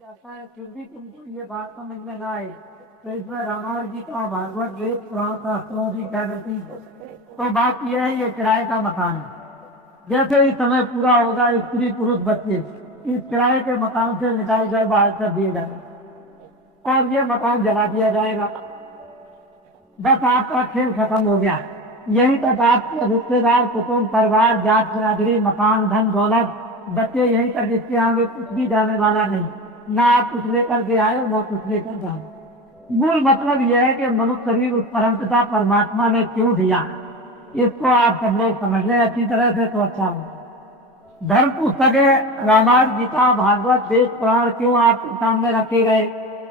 जाता है फिर भी तुमको ये बात समझ में ना आए तो इसमें रामायण जी का भागवत वेद पुराण शास्त्रों की क्या गति है। तो बात यह है, ये किराए का मकान है। जैसे ही समय पूरा होगा स्त्री पुरुष बच्चे इस किराए के मकान से निकाल कर बाहर कर दिए जाएंगे और ये मकान जला दिया जाएगा। बस आपका खेल खत्म हो गया। यहीं तक आपके रिश्तेदार कुटुंब परिवार जात बिरादरी मकान धन दौलत बच्चे यहीं तक, इसके आगे कुछ भी जाने वाला नहीं। ना आप कुछ लेकर के आए ना कुछ लेकर जाए। मूल मतलब यह है कि मनुष्य शरीर उस परमपिता परमात्मा ने क्यों दिया, इसको आप सब लोग समझ लें अच्छी तरह से तो अच्छा हो। धर्म पुस्तकें रामायण गीता भागवत वेद पुराण क्यों आपके सामने रखे गए?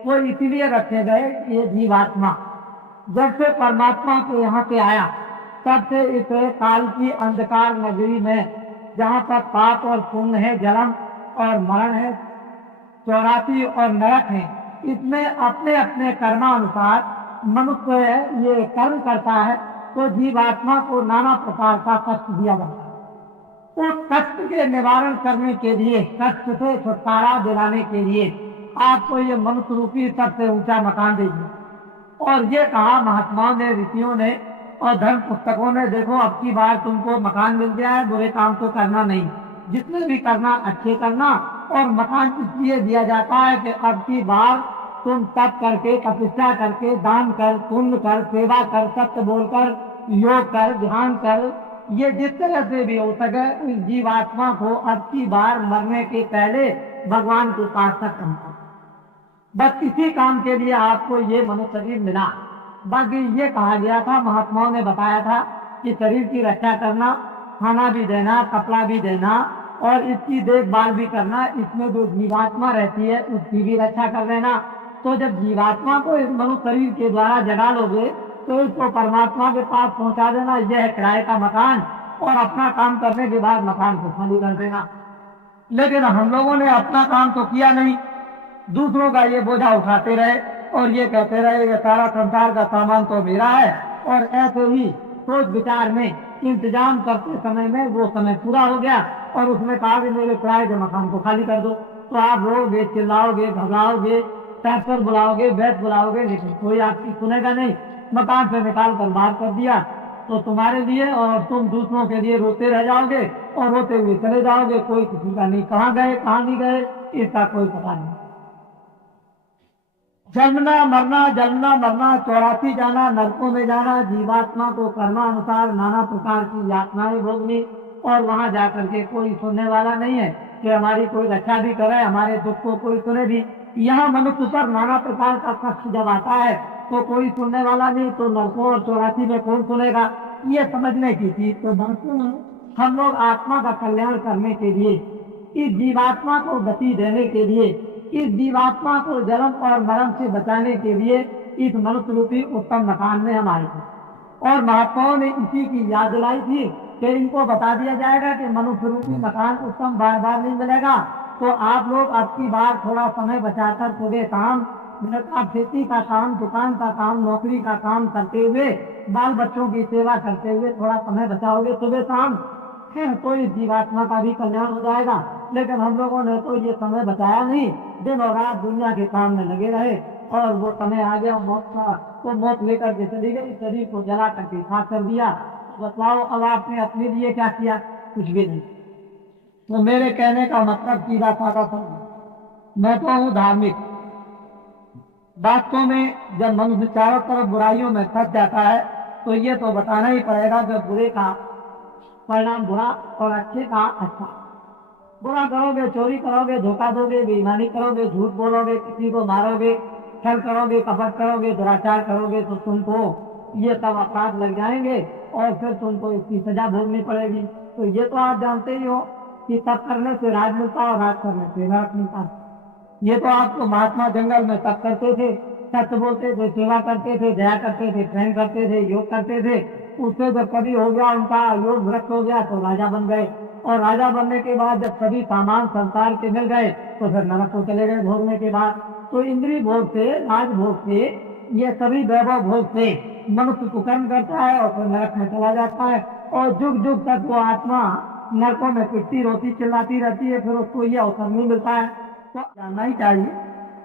वो इसीलिए रखे गए कि ये जीवात्मा जब से परमात्मा के यहाँ पे आया तब से इस काल की अंधकार नगरी में जहाँ पर पाप और पुण्य है, जन्म और मरण है, चौरासी और नरक है, इसमें अपने अपने कर्मानुसार मनुष्य ये कर्म करता है तो जीवात्मा को नाना प्रकार का कष्ट दिया जाता है। उस कष्ट के निवारण करने के लिए, कष्ट से छुटकारा दिलाने के लिए आपको ये मनुष्य रूपी सबसे ऊंचा मकान देगी। और ये कहा महात्माओं ने, ऋषियों ने और धर्म पुस्तकों ने, देखो अब की बार तुमको मकान मिल गया है, बुरे काम तो करना नहीं, जितने भी करना अच्छे करना। और मकान इसलिए दिया जाता है कि अब की बार तुम तप करके तपस्या करके दान कर पुण्य कर सेवा कर सत्य बोलकर योग कर ध्यान कर, ये जिस तरह से भी हो सके उस जीवात्मा को अब की बार मरने के पहले भगवान के पास तक पहुंचा। बस इसी काम के लिए आपको ये मनुष्य शरीर मिला। बाकी ये कहा गया था, महात्माओं ने बताया था कि शरीर की रक्षा करना, खाना भी देना, कपड़ा भी देना और इसकी देखभाल भी करना, इसमें जो जीवात्मा रहती है उसकी भी रक्षा कर देना। तो जब जीवात्मा को इस मनुष्य शरीर के द्वारा जगा लोगे तो इसको परमात्मा के पास पहुंचा देना, यह है किराए का मकान। और अपना काम करने के बाद मकान को खाली कर देना। लेकिन हम लोगों ने अपना काम तो किया नहीं, दूसरों का ये बोझा उठाते रहे और ये कहते रहे कि सारा संसार का सामान तो मेरा है। और ऐसे ही सोच विचार में इंतजाम करते समय में वो समय पूरा हो गया और उसने कहा कि मेरे किराए के मकान को खाली कर दो। तो आप रोगे, चिल्लाओगे, घबराओगे, ट्रैक्टर बुलाओगे, बैठ बुलाओगे, लेकिन कोई आपकी सुनेगा नहीं। मकान से निकाल कर बाहर कर दिया तो तुम्हारे लिए और तुम दूसरों के लिए रोते रह जाओगे और रोते हुए चले जाओगे। कोई किसी का नहीं, कहाँ गए कहाँ नहीं गए इसका कोई पता नहीं। जन्मना मरना 84 जाना, नरकों में जाना, जीवात्मा को कर्मानुसार नाना प्रकार की यातनाएं भोगनी और वहां जाकर के कोई सुनने वाला नहीं है कि हमारी कोई रक्षा भी करे, हमारे दुख को कोई सुने भी। यहाँ मनुष्य पर नाना प्रकार का कष्ट जब आता है तो कोई सुनने वाला नहीं, तो नरकों और 84 में कौन सुनेगा? ये समझने की चीज तो बातों में हम लोग आत्मा का कल्याण करने के लिए, इस जीवात्मा को गति देने के लिए, इस जीवात्मा को जन्म और मरण से बचाने के लिए इस मनुष्य रूपी उत्तम मकान में हम आए थे। और महात्माओं ने इसी की याद दिलाई थी कि इनको बता दिया जाएगा कि मनुष्य रूपी मकान उत्तम बार बार नहीं मिलेगा। तो आप लोग अब की बार थोड़ा समय बचाकर सुबह शाम आप खेती का काम, दुकान का काम, नौकरी का काम करते हुए, बाल बच्चों की सेवा करते हुए थोड़ा समय बचाओगे सुबह शाम, तो इस जीवात्मा का भी कल्याण हो जाएगा। लेकिन हम लोगों ने तो ये समय बचाया नहीं, दिन और रात दुनिया के काम में लगे रहे और वो समय आ गया मौत का, तो मौत लेकर के चली गई, शरीर को जला करके खाक कर दिया। बताओ अब आपने अपने लिए क्या किया? कुछ भी नहीं। तो मेरे कहने का मतलब सीधा साधा समझो, मैं तो हूँ धार्मिक। वास्तव में जब मनुष्य चारों तरफ बुराइयों में फंस जाता है तो ये तो बताना ही पड़ेगा कि बुरे का परिणाम बुरा और अच्छे का अच्छा। बुरा करोगे, चोरी करोगे, धोखा दोगे, बेईमानी करोगे, झूठ बोलोगे, किसी को मारोगे, छल करोगे, कपट करोगे, दुराचार करोगे तो तुमको ये सब अपराध लग जाएंगे और फिर तुमको इसकी सजा भोगनी पड़ेगी। तो ये तो आप जानते ही हो कि तप करने से राज मिलता है और राज करने से नरक मिलता है। ये तो आपको महात्मा जंगल में तप करते थे, सत्य बोलते थे, सेवा करते थे, दया करते थे, प्रेम करते थे, योग करते थे। उससे जब कभी हो गया उनका योग भ्रष्ट हो गया तो राजा बन गए और राजा बनने के बाद जब सभी सामान संसार के मिल गए तो फिर नरक को चले गए भोगने के बाद। तो इंद्रिय भोग से, राजभोग से, ये सभी वैभव भोग से मनुष्य कुकर्म करता है और फिर नरक में चला जाता है और जुग जुग तक वो आत्मा नरकों में पिटती रोती चिल्लाती रहती है, फिर उसको ये अवसर नहीं मिलता है तो जानना ही चाहिए।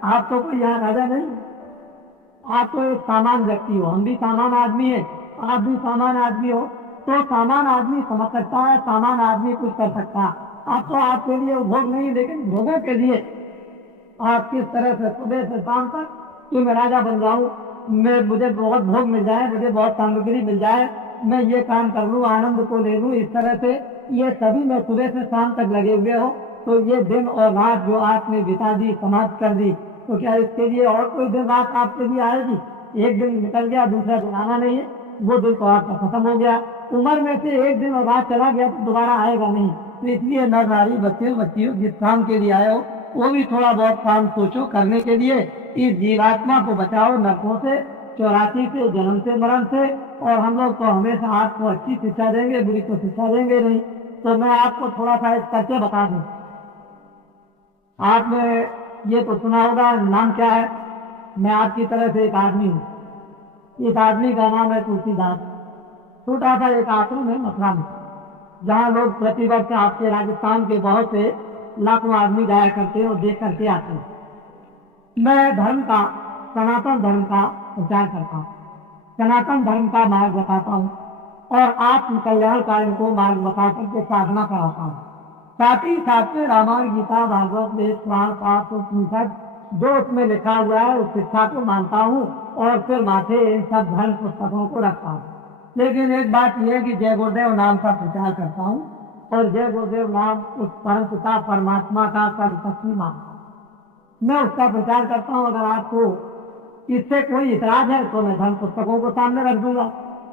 आप तो कोई यहाँ राजा नहीं, आप तो एक सामान्य व्यक्ति हो, हम भी सामान्य आदमी है, आप भी सामान्य आदमी हो। तो सामान्य आदमी समझ सकता है, सामान्य आदमी कुछ कर सकता है। आप तो आपके लिए भोग नहीं, लेकिन भोगों के लिए आप किस तरह से सुबह से शाम तक कि मैं राजा बन जाऊं, मैं मुझे बहुत भोग मिल जाए, मुझे बहुत सामग्री मिल जाए, मैं ये काम कर लूं, आनंद को ले लूं, इस तरह से ये सभी में सुबह से शाम तक लगे हुए हो। तो ये दिन और रात जो आपने बिता दी, समाप्त कर दी, तो क्या इसके लिए और कोई दिन रात आपके लिए आएगी? एक दिन निकल गया, दूसरा दिन आना नहीं है, वो दिन तो आपका खत्म हो गया। उम्र में से एक दिन और रात चला गया तो दोबारा आएगा नहीं। तो इसलिए नर नारी बच्चे बच्चियों जिस काम के लिए आए हो वो भी थोड़ा बहुत काम सोचो करने के लिए। इस जीवात्मा को बचाओ नरकों से, 84 से, जन्म से, मरण से। और हम लोग तो हमेशा आपको अच्छी शिक्षा देंगे, बुरी तो शिक्षा देंगे नहीं। तो मैं आपको थोड़ा सा करके बता दूं। आपने ये तो सुना होगा, नाम क्या है? मैं आपकी तरह से एक आदमी हूँ। इस आदमी का नाम है तुलसीदास। छोटा सा एक आश्रम है मथुरा में, जहाँ लोग प्रतिवर्ष आपके राजस्थान के बहुत से लाखों आदमी जाया करते हैं और देख करके आते हैं। मैं धर्म का, सनातन धर्म का प्रचार करता हूँ, सनातन धर्म का मार्ग बताता हूँ और आत्म कल्याणकारी को मार्ग बता करके साधना कराता हूँ। साथ ही साथ में रामायण, गीता, भागवत, वेद, पुराण, शास्त्र, उपनिषद जो उसमें लिखा हुआ है उस शिक्षा को मानता हूँ और फिर माथे इन सब धर्म पुस्तकों को रखता हूँ। लेकिन एक बात यह है कि जय गुरुदेव नाम का प्रचार करता हूँ और जय गुरुदेव नाम उस परम पिता परमात्मा का सर्वशक्ति मानता हूँ। मैं उसका प्रचार करता हूँ। अगर आपको इससे कोई इतराज है तो मैं धर्म पुस्तकों को सामने रख दूंगा।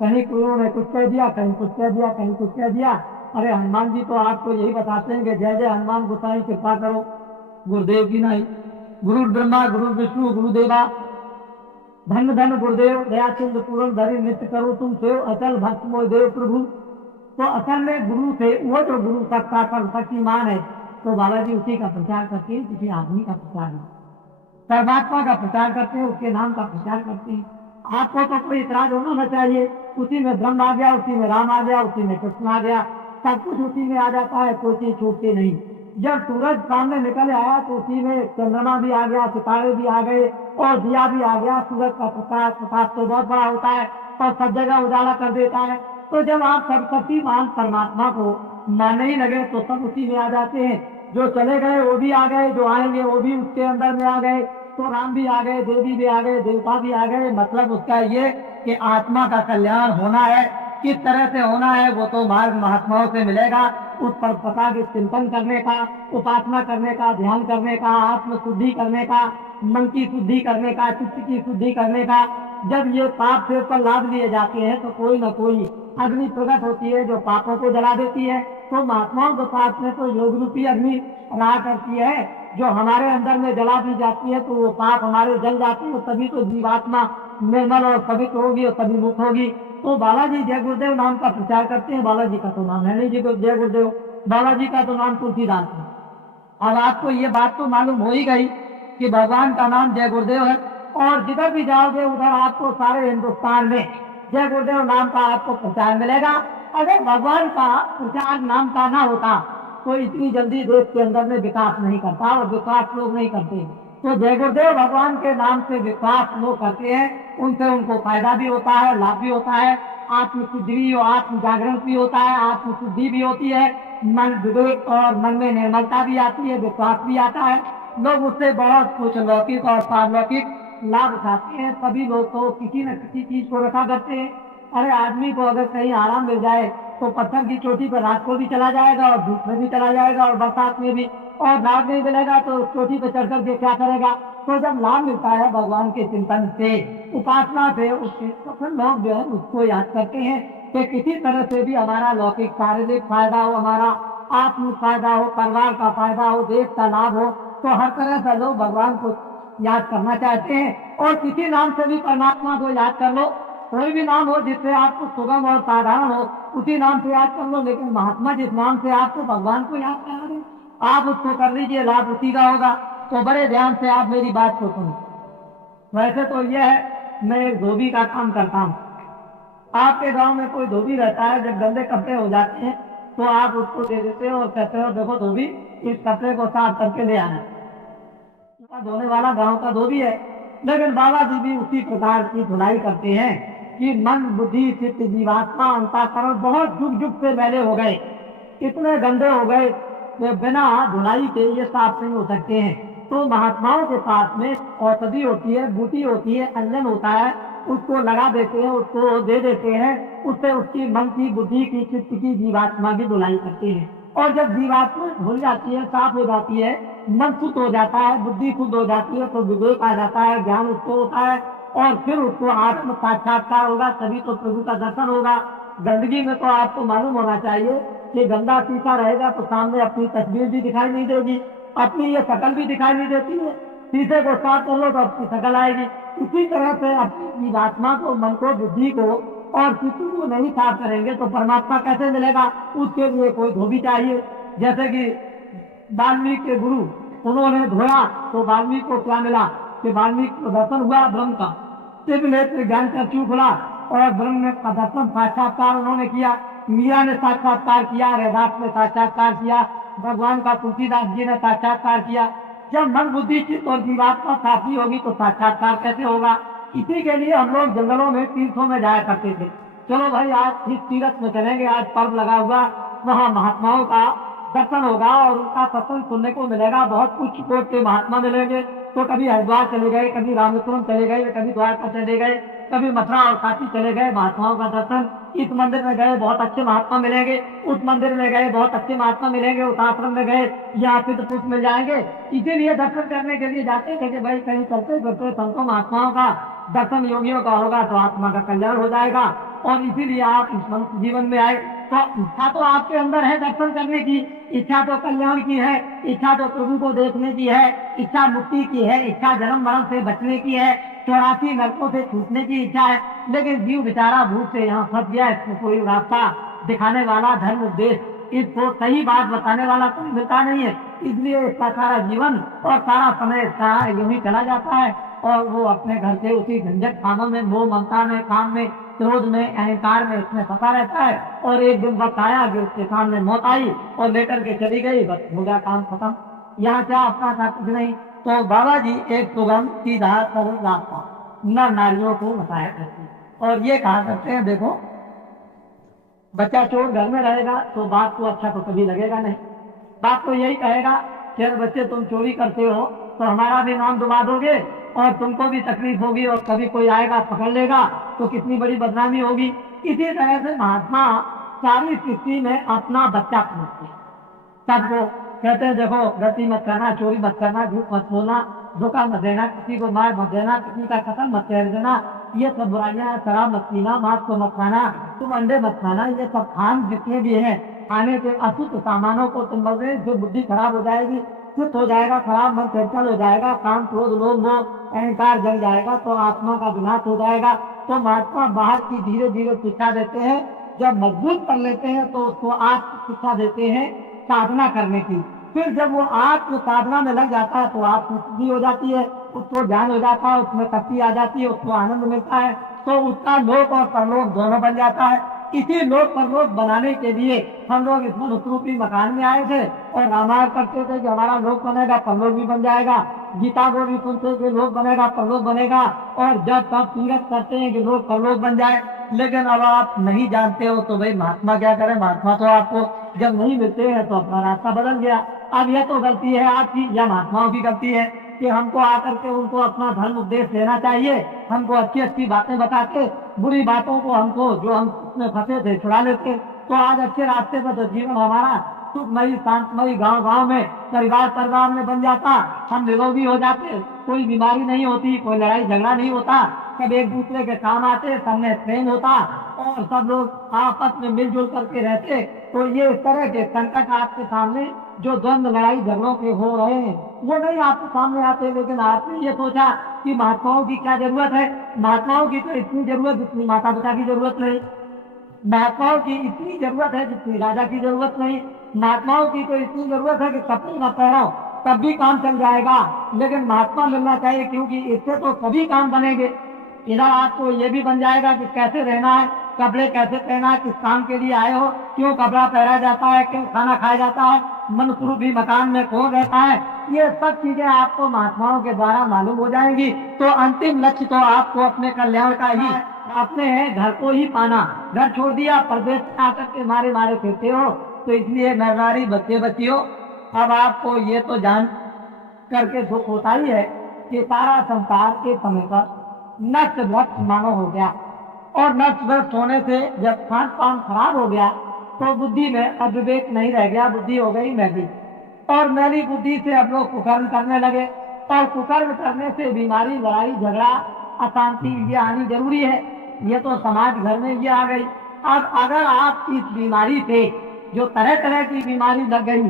कहीं उन्होंने कुछ कह दिया, कहीं कुछ कह दिया, कहीं कुछ कह दिया। अरे हनुमान जी तो आपको यही बताते हैं कि जय जय हनुमान गोसाई कृपा करो गुरुदेव की नहीं। गुरु ब्रह्मा गुरु विष्णु गुरुदेवा, धन धन गुरुदेव दया सिंधु पूर्ण धरि नित्य करो तुम सेव अचल भक्त मोह देव प्रभु। तो असल में गुरु से वो जो गुरु सत्ता शक्तिमान है, तो बाबा जी उसी का प्रचार करते हैं, किसी आदमी का प्रचार नहीं। परमात्मा का प्रचार करते हैं, उसके नाम का प्रचार करते हैं। आपको तो कोई इतराज होना न चाहिए। उसी में ब्रह्म आ गया, उसी में राम आ गया, उसी में कृष्ण आ गया, सब कुछ उसी में आ जाता है, कोई चीज छूटती नहीं। जब सूरज सामने निकल आया तो उसी में चंद्रमा भी आ गया, सितारे भी आ गए और दिया भी आ गया। सूरज का प्रकाश तो बहुत बड़ा होता है और सब जगह उजाला कर देता है। तो जब आप सर्वशक्तिमान परमात्मा को मानने ही लगे तो सब उसी में आ जाते हैं। जो चले गए वो भी आ गए, जो आएंगे वो भी उसके अंदर में आ गए। तो राम भी आ गए, देवी भी आ गए, देवता भी आ गए। मतलब उसका ये कि आत्मा का कल्याण होना है। किस तरह से होना है वो तो मार्ग महात्माओं से मिलेगा। उस पर पता के चिंतन करने का, उपासना करने का, ध्यान करने का, आत्म शुद्धि करने का, मन की शुद्धि करने का, चित्त की शुद्धि करने का। जब ये पाप से पर लाद लिए जाते हैं तो कोई न कोई अग्नि प्रकट होती है जो पापों को जला देती है। तो महात्माओं के पास में तो योग रूपी अग्नि रहा करती है जो हमारे अंदर में जला दी जाती है। तो वो पाप हमारे जल जाते हैं, तभी तो जीवात्मा निर्मल और पवित्र होगी और तभी मुक्त होगी। तो बालाजी जय गुरुदेव नाम का प्रचार करते हैं। बालाजी का तो नाम है नहीं जी जय गुरुदेव, बालाजी का तो नाम तुलसीदास है। अब आपको ये बात तो मालूम हो ही गई कि भगवान का नाम जय गुरुदेव है और जिधर भी जाओगे उधर आपको सारे हिंदुस्तान में जय गुरुदेव नाम का आपको प्रचार मिलेगा। अगर भगवान का प्रचार नाम का ना होता तो इतनी जल्दी देश के अंदर में विकास नहीं करता और विकास लोग नहीं करते। तो जय गुरुदेव भगवान के नाम से विकास लोग करते हैं, उनसे उनको फायदा भी होता है, लाभ भी होता है, आत्म शुद्धि भी, आत्म जागरण भी होता है, आत्म शुद्धि भी होती है, मन विवेक और मन में निर्मलता भी आती है, विश्वास भी आता है। लोग उससे बहुत कुछ लौकिक और पारलौकिक लाभ उठाते हैं। सभी लोग तो किसी न किसी चीज को रखा करते हैं। अरे आदमी को अगर कहीं आराम मिल जाए तो पत्थर की चोटी पर रात को भी चला जाएगा और धूप में भी चला जाएगा और बरसात में भी, और लाभ नहीं मिलेगा तो उस चोटी पर चढ़ करके क्या करेगा। तो जब लाभ मिलता है भगवान के चिंतन से, उपासना से, उससे तो फिर लोग जो है उसको याद करते हैं कि किसी तरह से भी हमारा लौकिक शारीरिक फायदा हो, हमारा आत्म फायदा हो, परिवार का फायदा हो, देश का लाभ हो। तो हर तरह से लोग भगवान को याद करना चाहते हैं। और किसी नाम से भी परमात्मा को याद कर लो, कोई भी नाम हो जिससे आपको सुगम और साधारण हो उसी नाम से याद कर लो। लेकिन महात्मा जिस नाम से आपको भगवान को याद करा दे आप उसको कर लीजिए, लाभ उसी का होगा। तो बड़े ध्यान से आप मेरी बात को सुनो। वैसे तो यह है मैं एक धोबी का काम करता हूँ। आपके गांव में कोई धोबी रहता है, जब गंदे कपड़े हो जाते हैं तो आप उसको दे देते हो और कहते हो देखो धोबी इस कपड़े को साफ करके ले आना। धोने वाला गांव का धोबी है। लेकिन बाबा जी भी उसी प्रकार की धुलाई करते हैं कि मन बुद्धि चित्त जीवात्मा अंतःकरण बहुत जुग जुग से मैले हो गए, इतने गंदे हो गए कि बिना धुलाई के ये साफ नहीं हो सकते हैं। तो महात्माओं के पास में औषधि होती है, बूटी होती है, अंजन होता है, उसको लगा देते हैं, उसको दे देते हैं, उससे उसकी मन की बुद्धि की चित्त की जीवात्मा की धुलाई करते हैं। और जब जीवात्मा धुल जाती है, साफ हो जाती है, मन शुद्ध हो जाता है, बुद्धि शुद्ध हो जाती है, तो विवेक आ जाता है, ज्ञान उसको होता है और फिर उसको आत्म साक्षात्कार होगा, तभी तो प्रभु का दर्शन होगा। गंदगी में तो आपको मालूम होना चाहिए कि गंदा शीशा रहेगा तो सामने अपनी तस्वीर भी दिखाई नहीं देगी, अपनी ये शकल भी दिखाई नहीं देती है। शीशे को साफ कर लो तो अपनी शकल आएगी। इसी तरह से अपनी जीवात्मा को, मन को, बुद्धि को और किसी को नहीं साफ करेंगे तो परमात्मा कैसे मिलेगा? उसके लिए कोई धोबी चाहिए। जैसे कि वाल्मीकि के गुरु, उन्होंने धोया तो वाल्मीकि को क्या मिला कि वाल्मीकि को दर्शन हुआ ब्रह्म का, सिर्फ नेत्र ज्ञान चक्षु खुला और ब्रह्म का दर्शन साक्षात्कार उन्होंने किया। मीरा ने साक्षात्कार किया, रैदास ने साक्षात्कार किया, भगवान का तुलसीदास जी ने साक्षात्कार किया। जब मन बुद्धि चित्त और जीवात्मा साफी होगी तो साक्षात्कार कैसे होगा? इसी के लिए हम लोग जंगलों में तीर्थों में जाया करते थे। चलो भाई आज इस तीर्थ में चलेंगे, आज पर्व लगा हुआ, वहाँ महात्माओं का दर्शन होगा और उनका सत्संग सुनने को मिलेगा, बहुत कुछ कोट के महात्मा मिलेंगे। तो कभी हरिद्वार चले गए, कभी रामेश्वरम चले गए, कभी द्वारका चले गए, कभी मथुरा और काशी चले गए, महात्माओं का दर्शन। इस मंदिर में गए, बहुत अच्छे महात्मा मिलेंगे, उस मंदिर में गए, बहुत अच्छे महात्मा मिलेंगे, उस आश्रम में गए, यहाँ फिर कुछ मिल जाएंगे। इसीलिए दर्शन करने के लिए जाते थे कि भाई कहीं चलते फिरते संतों महात्माओं का दर्शन योगियों का होगा तो आत्मा का कल्याण हो जाएगा। और इसीलिए आप इस जीवन में आए। तो इच्छा तो आपके अंदर है दर्शन करने की, इच्छा तो कल्याण की है, इच्छा तो प्रभु को देखने की है, इच्छा मुक्ति की है, इच्छा जन्म मरण से बचने की है, 84 नरकों से छूटने की इच्छा है। लेकिन जीव बेचारा भूख से यहाँ फंस गया, इसको कोई रास्ता दिखाने वाला, धर्म उपदेश, इसको सही बात बताने वाला कोई मिलता नहीं है। इसलिए इसका सारा जीवन और सारा समय इसका यूं ही चला जाता है और वो अपने घर से उसी झंझट खानों में, मोह ममता में, काम में, क्रोध में, अहंकार में इसमें फंसा रहता है। और एक दिन वक्त आया कि उसके सामने मौत आई और लेकर के चली गई, बस हो गया काम खत्म। यहाँ क्या अपना था कुछ नहीं। तो बाबा जी एक सुगम सीधा सरल रास्ता नर नारियों को बताया करते और ये कहा करते हैं, देखो बच्चा चोर घर में रहेगा तो बाप को अच्छा तो कभी लगेगा नहीं। बाप तो यही कहेगा कि बच्चे तुम चोरी करते हो तो हमारा भी नाम डुबा दोगे और तुमको भी तकलीफ होगी और कभी कोई आएगा पकड़ लेगा तो कितनी बड़ी बदनामी होगी। इसी तरह से महात्मा सारी सृष्टि में अपना बच्चा समझते हैं, सबको कहते हैं देखो गलती मत करना, चोरी मत करना, झूठ मत बोलना, धोखा मत देना, किसी को मार मत देना, किसी का कत्ल मत कर देना, ये सब बुराइयां, शराब मत पीना, मांस को मत खाना, तुम अंडे मत खाना, ये सब खान जितने भी हैं खाने के अशुद्ध सामानों को तुम मत, जो बुद्धि खराब हो जाएगी, शुद्ध हो जाएगा, खराब मन चंचल हो जाएगा, काम क्रोध लोभ मोह अहंकार जल जाएगा तो आत्मा का विनाश हो जाएगा। तो महात्मा बाहर की धीरे धीरे शिक्षा देते हैं, जब मजबूत कर लेते हैं तो उसको आत्म शिक्षा देते हैं साधना करने की। फिर जब वो आत्म साधना में लग जाता है तो आत्म सिद्धि हो जाती है, उसको ज्ञान हो जाता है, उसमें शक्ति आ जाती है, उसको आनंद मिलता है, तो उसका लोक और परलोक दोनों बन जाता है। इसी लोक परलोक बनाने के लिए हम लोग इस मनुष्य रूपी मकान में आए थे और रामायण करते थे कि हमारा लोक बनेगा, परलोक भी बन जाएगा। गीता को भी सुनते कि लोक बनेगा, परलोक बनेगा, और जब तब तीरथ करते हैं कि लोक परलोक बन जाए। लेकिन अब आप नहीं जानते हो तो भाई महात्मा क्या करें, महात्मा तो आपको जब नहीं मिलते हैं तो अपना रास्ता बदल गया। अब यह तो गलती है आपकी या महात्माओं की गलती है कि हमको आकर के उनको अपना धर्म उपदेश देना चाहिए, हमको अच्छी अच्छी बातें बताते, बुरी बातों को हमको जो हम उसमें फंसे थे छुड़ा लेते, तो आज अच्छे रास्ते पर तो जीवन हमारा सुखमयी शांतमयी गांव गांव में परिवार परिवार में बन जाता, हम निरोगी हो जाते, कोई बीमारी नहीं होती, कोई लड़ाई झगड़ा नहीं होता, सब एक दूसरे के काम आते, सब में प्रेम होता और सब लोग आपस में मिलजुल करके रहते। तो ये इस तरह के संकट आपके सामने जो द्वंद्व लड़ाई झगड़ों के हो रहे हैं वो नहीं आपके सामने आते। लेकिन आपने ये सोचा कि महात्माओं की क्या जरूरत है, महात्माओं की तो इतनी जरूरत जितनी माता पिता की जरूरत नहीं, महात्माओं की इतनी जरूरत है जितनी राजा की जरूरत नहीं, महात्माओं की तो इतनी जरूरत है कि कपड़े न पहनो तब भी काम चल जाएगा, लेकिन महात्मा मिलना चाहिए क्योंकि इससे तो सभी काम बनेंगे। इधर आपको ये भी बन जाएगा कि कैसे रहना है, कपड़े कैसे पहना है, किस काम के लिए आए हो, क्यों कपड़ा पहना जाता है, क्यों खाना खाया जाता है, मनुष्य रूपी मकान में कौन रहता है, ये सब चीजें आपको महात्माओं के द्वारा मालूम हो जाएंगी। तो अंतिम लक्ष्य तो आपको अपने कल्याण का ही, अपने घर को ही पाना। घर छोड़ दिया, परदेश में आकर के मारे मारे फिरते हो। तो इसलिए नरनारी बच्चे बच्चियों, अब आपको ये तो जान करके दुख होता ही है कि सारा संसार के समय पर नष्ट भ्रष्ट मानव हो गया, और नष्ट भ्रष्ट होने से जब खान पान खराब हो गया तो बुद्धि में अविवेक नहीं रह गया, बुद्धि हो गई मैली, और मैली बुद्धि से अब लोग कुकर्म करने लगे, और कुकर्म करने से बीमारी, लड़ाई झगड़ा, अशांति ये आनी जरूरी है। ये तो समाज घर में ये आ गई। अब अगर आप इस बीमारी से, जो तरह तरह की बीमारी लग गई,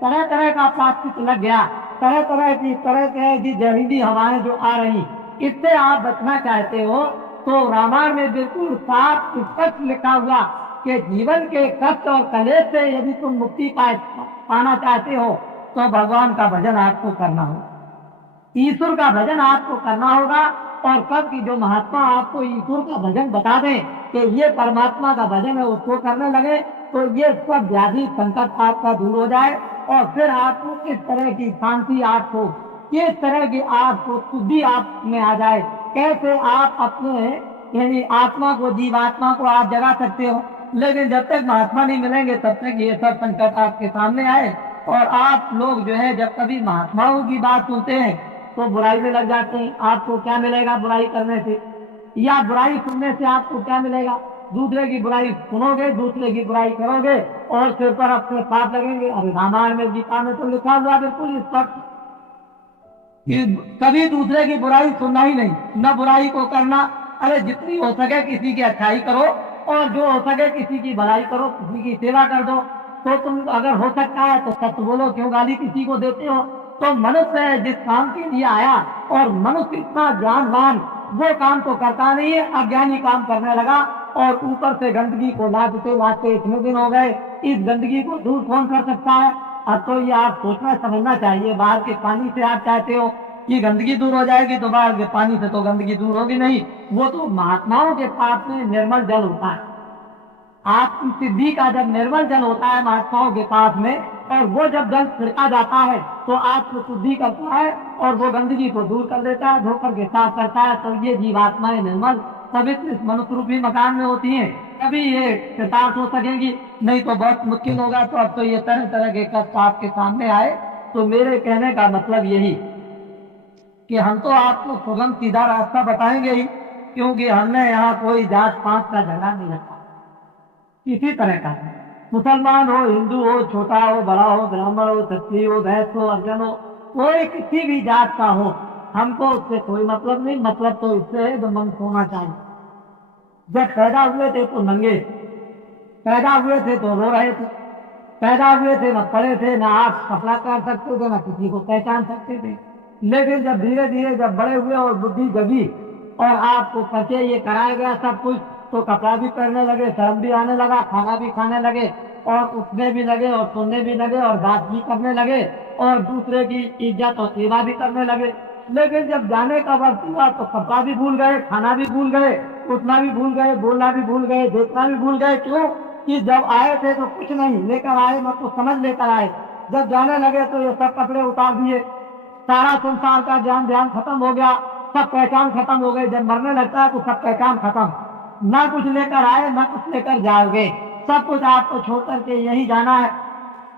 तरह तरह का प्लास्टिक लग गया, तरह तरह की जहरीली हवाएं जो आ रही, इससे आप बचना चाहते हो, तो रामायण में बिल्कुल साफ स्पष्ट लिखा हुआ कि जीवन के कष्ट और कलेश से यदि तुम मुक्ति पाना चाहते हो तो भगवान का भजन आपको करना होगा, ईश्वर का भजन आपको करना होगा। और कब की जो महात्मा आपको ईश्वर का भजन बता दें कि ये परमात्मा का भजन है, उसको करने लगे, तो ये सब व्याधि संकट आपका दूर हो जाए, और फिर आपको किस तरह की शांति, आपको किस तरह की आपको शुद्धि आप में आ जाए, कैसे आप अपने यानी आत्मा को, जीवात्मा को आप जगा सकते हो। लेकिन जब तक महात्मा नहीं मिलेंगे तब तक ये सब संकट आपके सामने आए, और आप लोग जो है जब कभी महात्माओं की बात सुनते हैं तो बुराई में लग जाते हैं। आपको क्या मिलेगा बुराई करने से, या बुराई सुनने से आपको क्या मिलेगा? दूसरे की बुराई सुनोगे, दूसरे की बुराई करोगे, और सिर पर अपने पाप लगेंगे। अरे रामायण में, गीता में तो लिखा हुआ बिल्कुल स्पष्ट कि कभी दूसरे की बुराई सुनना ही नहीं, न बुराई को करना। अरे जितनी हो सके किसी की अच्छाई करो, और जो हो सके किसी की भलाई करो, किसी की सेवा कर दो। तो तुम अगर हो सकता है तो सत्य बोलो, क्यों गाली किसी को देते हो? तो मनुष्य जिस काम के लिए आया, और मनुष्य इतना ज्ञानवान, वो काम तो करता नहीं है, अज्ञानी काम करने लगा, और ऊपर से गंदगी को लादते लादते इतने दिन हो गए। इस गंदगी को दूर कौन कर सकता है? अब तो ये आप सोचना समझना चाहिए। बाहर के पानी से आप चाहते हो कि गंदगी दूर हो जाएगी, तो बाहर के पानी से तो गंदगी दूर होगी नहीं। वो तो महात्माओं के पास में निर्मल जल होता है। आपकी सिद्धि का जब निर्मल जल होता है महात्माओं के पास में, और वो जब जल छिड़का जाता है तो आपको शुद्धि करता है, और वो गंदगी को दूर कर देता है, धोकर के साफ करता है। तो ये जीवात्माएं निर्मल पवित्र इस मनुष्य रूपी मकान में होती हैं, तभी ये कृतार्थ हो सकेंगी, नहीं तो बहुत मुश्किल होगा। तो अब तो ये तरह तरह के कष्ट आपके सामने आए। तो मेरे कहने का मतलब यही कि हम तो आपको सुगम सीधा रास्ता बताएंगे ही, क्योंकि हमने यहाँ कोई जात पात का झगड़ा नहीं रखा। इसी तरह का मुसलमान हो, हिंदू हो, छोटा हो, बड़ा हो, ब्राह्मण हो, क्षत्रिय हो, वैश्य हो, अर्जन हो, कोई किसी भी जात का हो, हमको उससे कोई मतलब नहीं। मतलब तो इससे है जो मन होना चाहिए। जब पैदा हुए थे तो नंगे, पैदा हुए थे तो रो रहे थे, पैदा हुए थे न पढ़े थे, न आप कपड़ा कर सकते थे, न किसी को पहचान सकते थे। लेकिन जब धीरे धीरे जब बड़े हुए और बुद्धि जगी, और आपको परिचय ये कराया गया सब कुछ, तो कपड़ा भी पहनने लगे, शर्म भी आने लगा, खाना भी खाने लगे, और उठने भी लगे, और सुनने भी लगे, और बात भी करने लगे, और दूसरे की इज्जत और सेवा भी करने लगे। लेकिन जब जाने का वक्त हुआ तो कपड़ा भी भूल गए, खाना भी भूल गए, उठना भी भूल गए, बोलना भी भूल गए, देखना भी भूल गए। क्यों? कि जब आए थे तो कुछ नहीं लेकर आए, मत तो समझ लेकर आए। जब जाने लगे तो ये सब कपड़े उतार दिए, सारा संसार का ध्यान खत्म हो गया, सब पहचान खत्म हो गई। जब मरने लगता है तो सब पहचान खत्म, ना कुछ लेकर आए ना कुछ लेकर जाओगे, सब कुछ आपको छोड़ करके यही जाना है,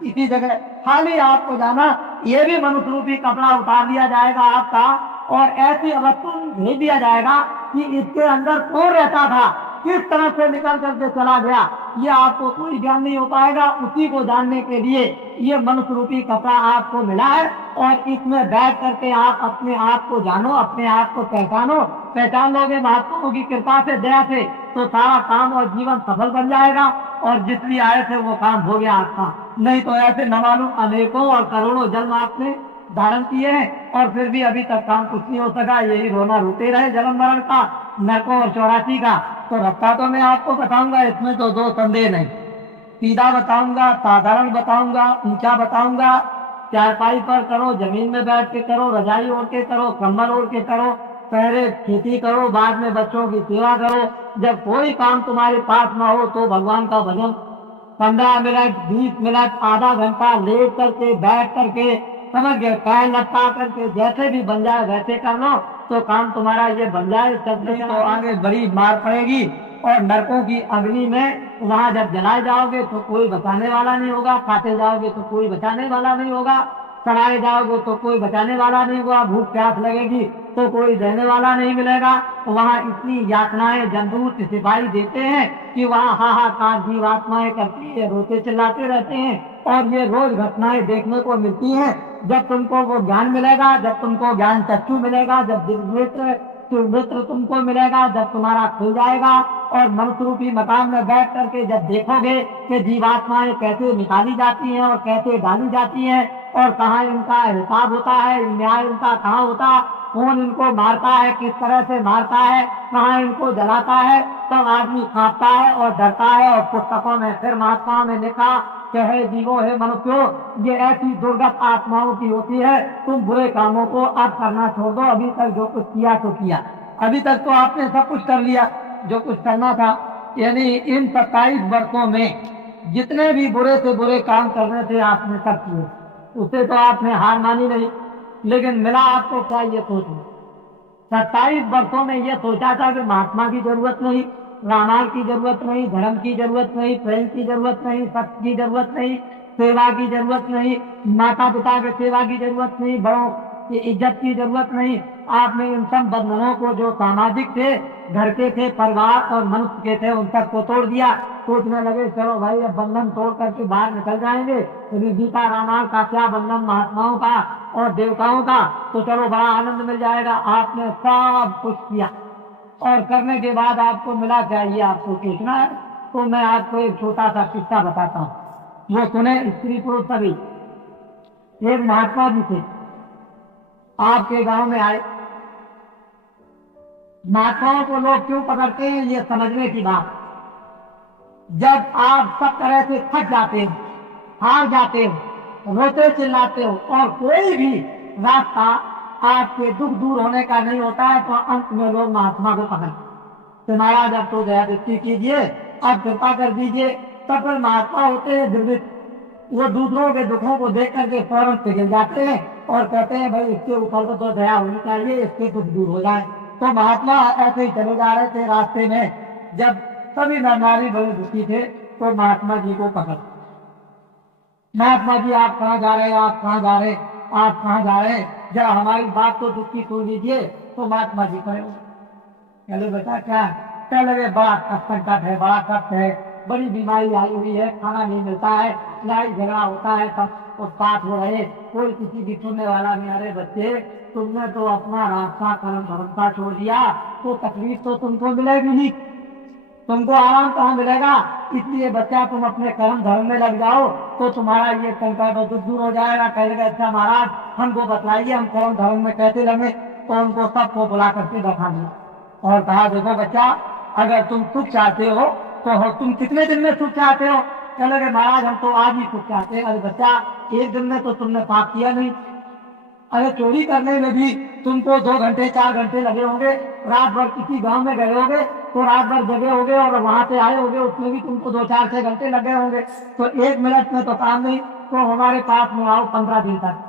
इसी जगह खाली आपको जाना। ये भी मनुष्य रूपी कपड़ा उतार दिया जाएगा आपका, और ऐसी अवस्था में भेज दिया जाएगा कि इसके अंदर कौन रहता था, किस तरह से निकल करके चला गया, ये आपको कोई ज्ञान नहीं हो पाएगा। उसी को जानने के लिए ये मनुष्य रूपी कपड़ा आपको मिला है, और इसमें बैठ करके आप अपने आप को जानो, अपने आप को पहचानो। पहचान लोगे महात्माओं की कृपा से, दया से, तो सारा काम और जीवन सफल बन जाएगा, और जिस लिए आए थे वो काम हो गया आपका। नहीं तो ऐसे न मालूम अनेकों और करोड़ों जन्म आपने धारण किए हैं, और फिर भी अभी तक काम कुछ नहीं हो सका। यही रोना रोते रहे जन्म मरण का, नरकों और 84 का। तो रास्ता तो मैं आपको बताऊंगा, इसमें तो दो संदेह नहीं। सीधा बताऊंगा, साधारण बताऊंगा, ऊंचा बताऊंगा। चारपाई पर करो, जमीन में बैठ के करो, रजाई ओढ़ के करो, कंबल ओढ़ के करो, पहले खेती करो, बाद में बच्चों की सेवा करो। जब कोई काम तुम्हारे पास ना हो तो भगवान का भजन 15 मिनट 20 मिनट आधा घंटा लेट करके बैठ करके समझ गए, पैर लटका करके जैसे भी बन जाए वैसे कर लो तो काम तुम्हारा ये बन जाए। चलते तो आगे बड़ी मार पड़ेगी और नरकों की अग्नि में वहां जब जलाए जाओगे तो कोई बचाने वाला नहीं होगा, काटे जाओगे तो कोई बचाने वाला नहीं होगा, सड़ाए जाओगे तो कोई बचाने वाला नहीं होगा, भूख प्यास लगेगी तो कोई देने वाला नहीं मिलेगा। वहां इतनी यातनाएं जंदूत सिपाही देते हैं कि वहां हाहाकार जीवात्माएं करती है, रोते चिल्लाते रहते हैं। और ये रोज घटनाएं देखने को मिलती हैं। जब तुमको वो ज्ञान मिलेगा, जब तुमको ज्ञान चक्षु मिलेगा, जब नेत्र तुमको मिलेगा, जब तुम्हारा खुल जाएगा और मनुष्य रूपी मकान में बैठ करके जब देखोगे कि जीवात्माएं कैसे निकाली जाती हैं और कैसे डाली जाती हैं और कहाँ इनका हिसाब होता है, न्याय इनका कहाँ होता, कौन इनको मारता है, किस तरह से मारता है, कहाँ इनको जलाता है, तब आदमी कांपता है और डरता है। और पुस्तकों में फिर महात्माओं ने लिखा कि हे जीवो, हे मनुष्यों, ये ऐसी दुर्गत आत्माओं की होती है, तुम बुरे कामों को अब करना छोड़ दो। अभी तक जो कुछ किया तो किया, अभी तक तो आपने सब कुछ कर लिया जो कुछ करना था। यानी इन 27 वर्षों में जितने भी बुरे से बुरे काम करने थे आपने सब किए, उससे तो आपने हार मानी नहीं। लेकिन मिला आपको क्या ये सोचना, 27 वर्षों में ये सोचा था कि महात्मा की जरूरत नहीं, रामायण की जरूरत नहीं, धर्म की जरूरत नहीं, प्रेम की जरूरत नहीं, सत्य की जरूरत नहीं, सेवा की जरूरत नहीं, माता पिता की सेवा की जरूरत नहीं, बड़ों की इज्जत की जरूरत नहीं। आपने इन सब बंधनों को जो सामाजिक थे, घर के थे, परिवार और मनुष्य के थे, उन सबको तोड़ दिया। सोचने लगे चलो भाई अब बंधन तोड़ करके बाहर निकल जाएंगे, गीता रामायण का क्या बंधन महात्माओं का और देवताओं का, तो चलो बड़ा आनंद मिल जाएगा। आपने सब कुछ किया और करने के बाद आपको मिला चाहिए, आपको सोचना है। तो मैं आपको एक छोटा सा किस्सा बताता हूँ, वो सुने स्त्री पुरुष सभी। एक महात्मा जी थे, आपके गांव में आए। महात्माओं को लोग क्यों पकड़ते हैं, ये समझने की बात। जब आप सब तरह से थक जाते हो, हार जाते हो, रोते चिल्लाते हो और कोई भी रास्ता आपके दुख दूर होने का नहीं होता है, तो अंत में लोग महात्मा को पकड़ते हैं। महाराज अब तो दया दृष्टि कीजिए, अब कृपा कर दीजिए। तब फिर महात्मा होते हैं दुर्वित, वो दूसरों के दुखों को देख करके फौरन पिघल जाते हैं और कहते हैं भाई इसके ऊपर तो दया होनी चाहिए, इसके दुख दूर हो जाए। तो महात्मा ऐसे ही चले जा रहे थे, रास्ते में जब सभी नारी बड़े दुखी थे तो महात्मा जी को पकड़, महात्मा जी आप कहाँ जा रहे हैं, आप कहाँ जा रहे, आप कहाँ जा रहे, जब हमारी बात तो दुखी सुन लीजिए। तो महात्मा जी कहे बेटा क्या, कह लगे बड़ा संकट है, बड़ा कष्ट है, बड़ी बीमारी आई हुई है, खाना नहीं मिलता है, लड़ाई झगड़ा होता है, सब उत्पात हो रहे, कोई किसी की सुनने वाला नहीं। अरे बच्चे, तुमने तो अपना रास्ता कर्म धर्म का छोड़ दिया तो तकलीफ तो तुमको मिलेगी नहीं, तुमको आराम कहाँ मिलेगा। इसलिए बच्चा तुम अपने कर्म धर्म में लग जाओ तो तुम्हारा ये संकट और दुख दूर हो जाएगा। कहेगा अच्छा महाराज हमको बतलाइए हम कर्म धर्म में कैसे लगे। तो उनको सबको बुला करके बैठा दिया और कहा देखो बच्चा, अगर तुम सुख चाहते हो तो तुम कितने दिन में सुख चाहते हो। कह लगे महाराज हम तो आज ही सुख चाहते हैं। अरे बच्चा, एक दिन में तो तुमने पाप किया नहीं। अरे चोरी करने में भी तुमको 2 घंटे 4 घंटे लगे होंगे, रात भर किसी गांव में गए होगे तो रात भर जगे होगे और वहां से आए होगे, उसमें भी तुमको 2-4-6 घंटे लगे होंगे। तो 1 मिनट में तो काम नहीं। तो हमारे पास में आओ 15 दिन तक,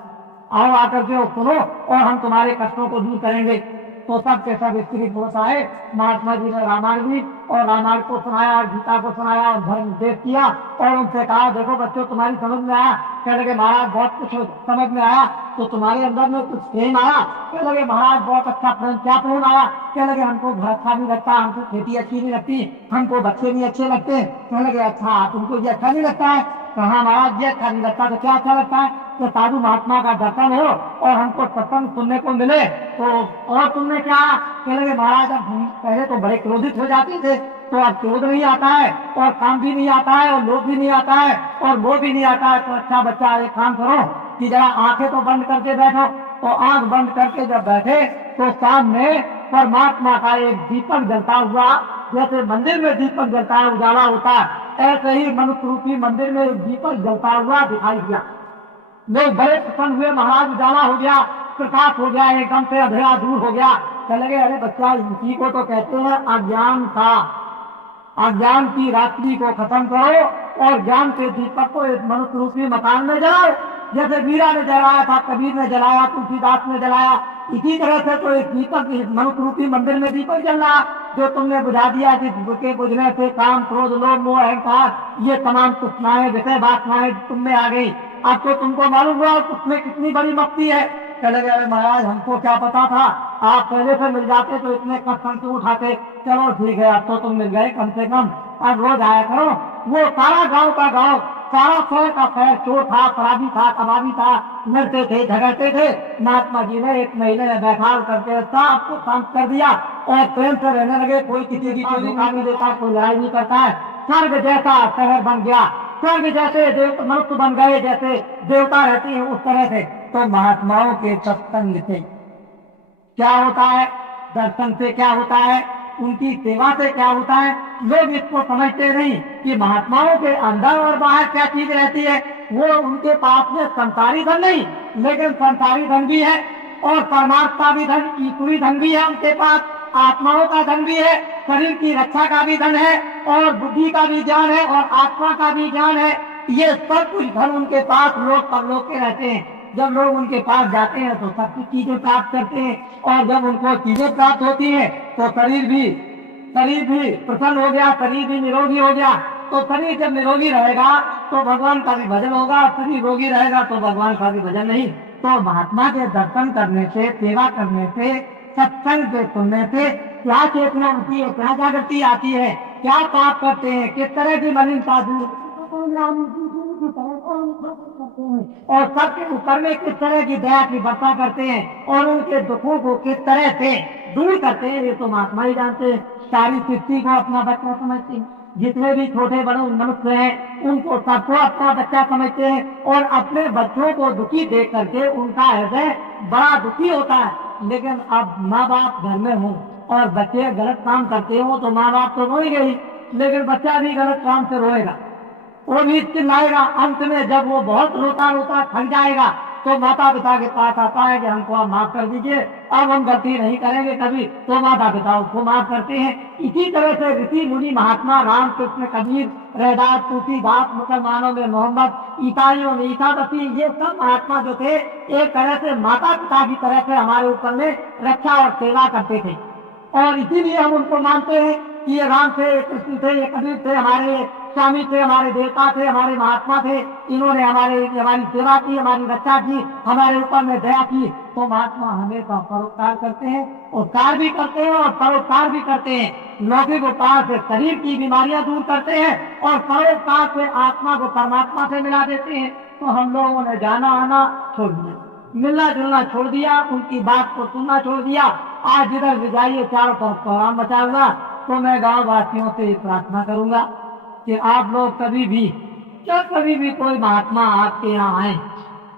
आओ आकर के सुनो और हम तुम्हारे कष्टों को दूर करेंगे। तो सब के सब स्त्री पुरुष आए। महात्मा जी ने रामायण भी और रामायण को सुनाया और गीता को सुनाया और धर्म उपदेश किया और उनसे कहा देखो बच्चों तुम्हारी समझ में आया। कह लगे महाराज बहुत कुछ समझ में आया। तो तुम्हारे अंदर में कुछ प्रेम आया। कह लगे महाराज बहुत अच्छा प्रेम, क्या प्रेम आया। कह लगे हमको घर अच्छा नहीं लगता, हमको खेती अच्छी नहीं लगती, हमको बच्चे नहीं अच्छे लगते। कह लगे अच्छा तुमको ये अच्छा नहीं लगता है। कहा महाराज ये अच्छा नहीं लगता तो क्या अच्छा लगता है। तो साधु महात्मा का दर्शन हो और हमको सत्संग सुनने को मिले तो और तुमने क्या। कह लगे महाराज अब पहले तो बड़े क्रोधित हो जाते थे, तो अब क्रोध नहीं आता है और काम भी नहीं आता है और लोभ भी नहीं आता है और वो भी नहीं आता है। तो अच्छा बच्चा एक काम करो कि जरा आंखें तो बंद करके बैठो। तो आंख बंद करके जब बैठे तो सामने परमात्मा का एक दीपक जलता हुआ, जैसे मंदिर में दीपक जलता है उजाला होता है, ऐसे ही मनुष्य रूपी मंदिर में एक दीपक जलता हुआ दिखाई दिया। लोग बड़े प्रसन्न हुए, महाराज उजाला हो गया, प्रकाश हो गया, एकदम से अंधेरा दूर हो गया। कह लगे अरे बच्चा इसी को तो कहते हैं अज्ञान था, अज्ञान की रात्रि को खत्म करो और ज्ञान के दीपक को इस मनुष्य रूपी मकान में जलाओ। जैसे मीरा ने जलाया था, कबीर ने जलाया, तुलसीदास ने जलाया, इसी तरह से तो इस दीपक, इस मनुष्य रूपी मंदिर में दीपक जल रहा, जो तुमने बुझा दिया, जिसके बुझने से काम, क्रोध, लोभ, मोह, अहंकार, ये तमाम तृष्णाएं, विषय वासनाएं तुम में आ गई। अब तो तुमको मालूम हुआ उसमें कितनी बड़ी मक्ति है। चले गए महाराज, हमको क्या पता था, आप पहले से मिल जाते तो इतने कष्ट क्यों उठाते। चलो ठीक है, अब तो तुम मिल गए, कम से कम अब रोज आया करो। वो सारा गांव का गांव, सारा शहर का शहर चोर था, अपराधी था, कबाबी था, लड़ते थे, झगड़ते थे। महात्मा जी ने एक महीने में बैठाल करके सबको शांत कर दिया और प्रेम से रहने लगे। कोई किसी की कोई नहीं देता, कोई लड़ाई नहीं करता है। स्वर्ग जैसा शहर बन गया, स्वर्ग जैसे मनुष्य बन गए, जैसे देवता रहती है उस तरह से। तो महात्माओं के सत्संग से क्या होता है, दर्शन से क्या होता है, उनकी सेवा से क्या होता है। लोग इसको समझते नहीं कि महात्माओं के अंदर और बाहर क्या चीज रहती है। वो उनके पास में संसारी धन नहीं, लेकिन संसारी धन भी है और परमार्थ का भी धन, ईश्वरी धन भी है उनके पास, आत्माओं का धन भी है, शरीर की रक्षा का भी धन है, और बुद्धि का भी ज्ञान है, और आत्मा का भी ज्ञान है। ये सब कुछ धन उनके पास लोग परलोक के रहते हैं। जब लोग उनके पास जाते हैं तो सब कुछ चीजें प्राप्त करते हैं, और जब उनको चीजें प्राप्त होती हैं तो शरीर भी प्रसन्न हो गया, शरीर भी निरोगी हो गया। तो शरीर जब निरोगी रहेगा तो भगवान का भी भजन होगा, शरीर रोगी रहेगा तो भगवान का भी भजन नहीं। तो महात्मा के दर्शन करने से, सेवा करने से, सत्संग से सुनने से क्या चेतना आती है, क्या जागृति आती है, क्या पाप करते हैं, किस तरह की मलिनता और सबके ऊपर में किस तरह की दया की वर्षा करते हैं, और उनके दुखों को किस तरह से दूर करते हैं, ये तो महात्मा ही जानते हैं। सारी सृष्टि को अपना बच्चा समझते हैं, जितने भी छोटे बड़े मनुष्य हैं उनको सबको अपना बच्चा समझते हैं, और अपने बच्चों को दुखी देख करके उनका हृदय बड़ा दुखी होता है। लेकिन अब माँ बाप घर में हो और बच्चे गलत काम करते हो तो माँ बाप तो रोएंगे ही, लेकिन बच्चा भी गलत काम से रोएगा, वो भी चिल्लाएगा। अंत में जब वो बहुत रोता रोता थक जाएगा तो माता पिता के पास आता है कि हमको आप माफ कर दीजिए, अब हम गलती नहीं करेंगे कभी। तो माता पिता उसको माफ करते हैं। इसी तरह से ऋषि मुनि, महात्मा, राम कृष्ण, कबीर, रैदास, तुलसीदास, मुसलमानों में मोहम्मद, ईसाइयों में ईसा मसीह, ये सब महात्मा जो थे एक तरह से माता पिता की तरह से हमारे ऊपर में रक्षा और सेवा करते थे, और इसीलिए हम उनको मानते हैं कि ये राम थे, ये कृष्ण थे, ये कबीर थे, हमारे स्वामी थे, हमारे देवता थे, हमारे महात्मा थे। इन्होंने हमारी सेवा की, हमारी रक्षा की, हमारे ऊपर में दया की। तो महात्मा हमेशा परोपकार करते हैं, उपकार भी करते हैं और परोपकार भी करते हैं। लौकिक उपकार से शरीर की बीमारियां दूर करते हैं और परोपकार से आत्मा को परमात्मा से मिला देते हैं। तो हम लोगों ने जाना आना छोड़ दिया, मिलना जुलना छोड़ दिया, उनकी बात को सुनना छोड़ दिया। आज जिधर भी जाइए चारों तरफ कोहराम मचा हुआ। तो मैं गाँव वासियों से प्रार्थना करूंगा कि आप लोग कभी भी कोई महात्मा आपके यहाँ आए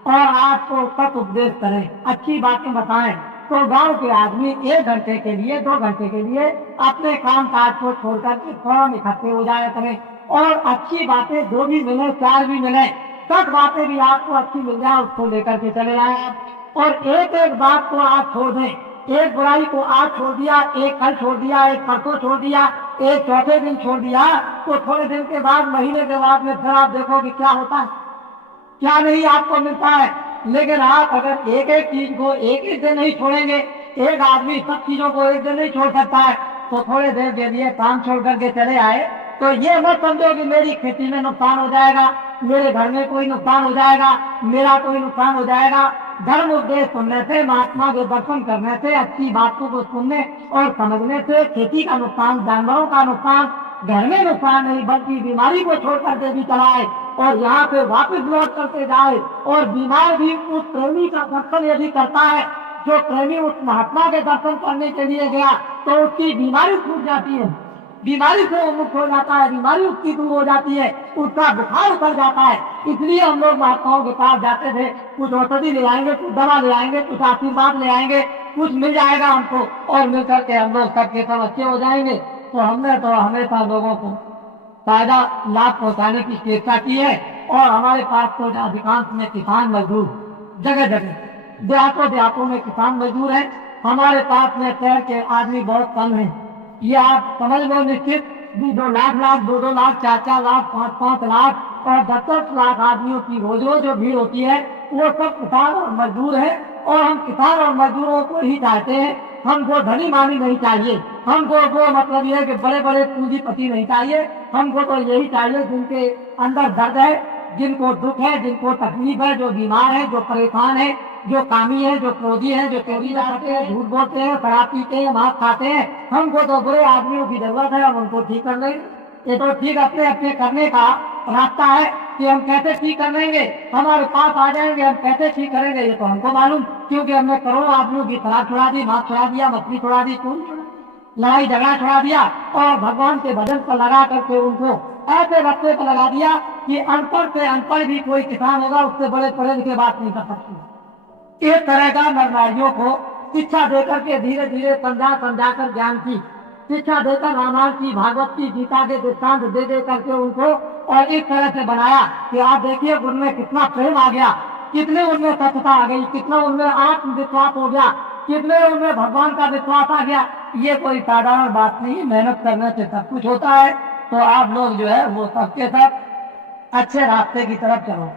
और आपको सत उपदेश करें, अच्छी बातें बताएं, तो गांव के आदमी 1 घंटे के लिए, 2 घंटे के लिए अपने काम काज को छोड़कर के फौरन इकट्ठे हो जाया करें, और अच्छी बातें 2 भी मिले, 4 भी मिले, 10 बातें भी आपको अच्छी मिल जाए, उसको लेकर के चले आए। और एक बात को आप छोड़ दें, एक बुराई को आज छोड़ दिया, एक कल छोड़ दिया, एक परसों छोड़ दिया, एक चौथे दिन छोड़ दिया, तो थोड़े दिन के बाद, महीने के बाद में फिर आप देखो कि क्या होता है, क्या नहीं आपको मिलता है। लेकिन आप अगर एक चीज को एक दिन नहीं छोड़ेंगे, एक आदमी सब चीजों को एक दिन नहीं छोड़ सकता है, तो थोड़े देर के लिए काम छोड़ करके चले आए तो ये मत समझो कि मेरी खेती में नुकसान हो जाएगा, मेरे घर में कोई नुकसान हो जाएगा, मेरा कोई नुकसान हो जाएगा। धर्म उपदेश सुनने से, महात्मा के दर्शन करने से, अच्छी बातों को सुनने और समझने से खेती का नुकसान, जानवरों का नुकसान, घर में नुकसान नहीं, बल्कि बीमारी को छोड़ करके भी चलाए और यहाँ पे वापस लौट करके जाए। और बीमार भी उस प्रेमी का दर्शन यदि करता है, जो प्रेमी उस महात्मा के दर्शन करने के लिए गया, तो उसकी बीमारी छूट जाती है, बीमारी से वो मुक्त हो जाता है, बीमारी उसकी दूर हो जाती है, उसका बुखार उतर जाता है। इसलिए हम लोग महात्माओं के पास जाते थे, कुछ औषधि ले आएंगे, कुछ दवा ले आएंगे, कुछ आशीर्वाद ले आएंगे, कुछ मिल जाएगा हमको, और मिल करके हम लोग सबके सब अच्छे हो जाएंगे। तो हमने तो हमेशा लोगों को फायदा लाभ पहुंचाने की चेष्टा की है। और हमारे पास तो अधिकांश में किसान मजदूर, जगह जगह देहातों में किसान मजदूर है। हमारे पास में शहर के आदमी बहुत कम है, ये आप समझ लो निश्चित। भी 2 लाख 2 लाख 4 लाख 5 लाख और 10 लाख आदमियों की रोज रोज जो भीड़ होती है वो सब किसान और मजदूर है। और हम किसान और मजदूरों को ही चाहते हैं, हमको धनी मानी नहीं चाहिए, हमको वो मतलब ये है कि बड़े बड़े पूंजीपति नहीं चाहिए, हमको तो यही चाहिए जिनके अंदर दर्द है, जिनको दुख है, जिनको तकलीफ है, जो बीमार है, जो परेशान है, जो कामी है, जो क्रोधी है, जो चोरी करते हैं, झूठ बोलते हैं, शराब पीते हैं, मांस खाते हैं, हमको तो बुरे आदमियों की जरूरत है, हम उनको ठीक कर लेंगे। ये तो ठीक अपने अपने करने का रास्ता है कि हम कैसे ठीक कर लेंगे, हमारे पास आ जाएंगे, हम कैसे ठीक करेंगे ये तो हमको मालूम, क्योंकि हमने करोड़ों आदमियों की शराब छुड़ा दी, मांस छुड़ा दिया, मछली छुड़ा दी, लड़ाई झगड़ा छुड़ा दिया और भगवान के भजन पर लगा करके उनको ऐसे रास्ते पर लगा दिया कि अनपढ़ से अनपढ़ भी कोई किसान होगा उससे बड़े पढ़े लिखे बात नहीं कर सकते। इस तरह का नर नारियों को शिक्षा देकर के धीरे धीरे समझा समझा कर ज्ञान की शिक्षा देकर रामायण की, भागवत की, गीता के दृष्टांत दे दे करके उनको और इस तरह से बनाया कि आप देखिए उनमें कितना प्रेम आ गया, कितने उनमें सत्यता आ गई, कितना उनमें आत्मविश्वास हो गया, कितने उनमें भगवान का विश्वास आ गया। ये कोई साधारण बात नहीं, मेहनत करने से सब कुछ होता है। तो आप लोग जो है वो सबके सब अच्छे रास्ते की तरफ चलो।